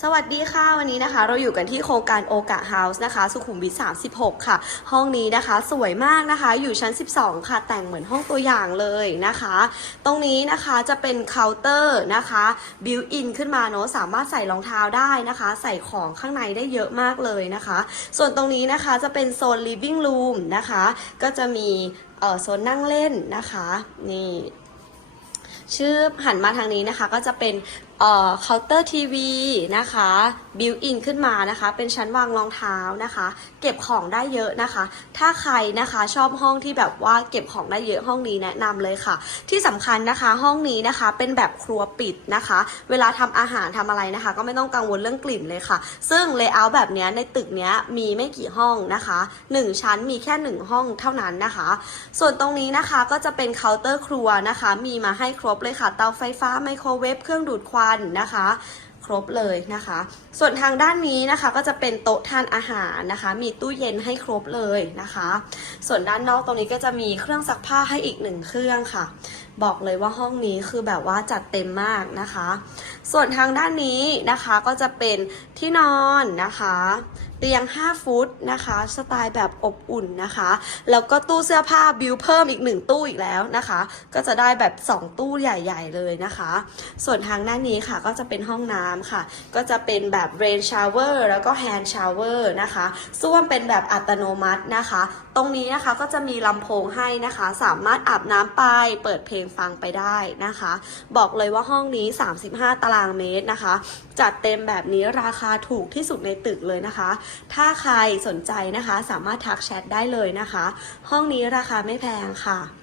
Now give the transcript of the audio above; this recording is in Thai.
สวัสดีค่ะวันนี้นะคะ เราอยู่กันที่โครงการโอกะเฮาส์นะคะ สุขุมวิท36 ค่ะ ห้องนี้นะคะสวยมากนะคะ อยู่ชั้น 12 ค่ะ แต่งเหมือนห้องตัวอย่างเลยนะคะ ตรงนี้นะคะจะเป็นเคาน์เตอร์นะคะบิวอินขึ้นมาเนอะสามารถใส่รองเท้าได้นะคะ ใส่ของข้างในได้เยอะมากเลยนะคะ ส่วนตรงนี้นะคะจะเป็นโซน living room นะคะ ก็จะมีเออโซนนั่งเล่นนะคะนี่ชื่อหันมาทางนี้นะคะก็จะเป็น เอ่อเคาน์เตอร์ทีวีนะคะบิวอินขึ้นมานะคะ เป็นชั้นวางรองเท้านะคะ เก็บของได้เยอะนะคะ ถ้าใครนะคะชอบห้องที่แบบว่าเก็บของได้เยอะห้องนี้แนะนำเลยค่ะ ที่สำคัญนะคะห้องนี้นะคะเป็นแบบครัวปิดนะคะ เวลาทำอาหารทำอะไรนะคะ ก็ไม่ต้องกังวลเรื่องกลิ่นเลยค่ะ ซึ่งเลเยอร์แบบนี้ในตึกนี้มีไม่กี่ห้องนะคะหนึ่งชั้นมีแค่หนึ่งห้องเท่านั้นนะคะ ส่วนตรงนี้นะคะก็จะเป็นเคาน์เตอร์ครัวนะคะ มีมาให้ครบเลยค่ะเตาไฟฟ้าไมโครเวฟเครื่องดูดควันนะคะ ครบเลยนะคะ ส่วนทางด้านนี้นะคะก็จะเป็นโต๊ะทานอาหารนะคะ มีตู้เย็นให้ครบเลยนะคะ ส่วนด้านนอกตรงนี้ก็จะมีเครื่องซักผ้าให้อีกหนึ่งเครื่องค่ะ บอกเลยว่าห้องนี้คือแบบว่าจัดเต็มมากนะคะ ส่วนทางด้านนี้นะคะก็จะเป็นที่นอนนะคะ เตียง 5 ฟุตนะคะ สไตล์แบบอบอุ่นนะคะ แล้วก็ตู้เสื้อผ้าบิวเพิ่มอีก 1 ตู้อีกแล้วนะคะ ก็จะได้แบบ 2 ตู้ใหญ่ ๆ เลยนะคะ ส่วนทางด้านนี้ค่ะก็จะเป็นห้องน้ำค่ะ ก็จะเป็นแบบ rain shower แล้วก็ hand shower นะคะส้วมเป็นแบบอัตโนมัตินะคะ ตรงนี้นะคะก็จะมีลำโพงให้นะคะ สามารถอาบน้ำไปเปิดเพลงฟังไปได้นะคะ บอกเลยว่าห้องนี้ 35 ตารางเมตรนะคะ จัดเต็มแบบนี้ราคาถูกที่สุดในตึกเลยนะคะถ้าใครสนใจนะคะ สามารถทักแชทได้เลยนะคะ ห้องนี้ราคาไม่แพงค่ะ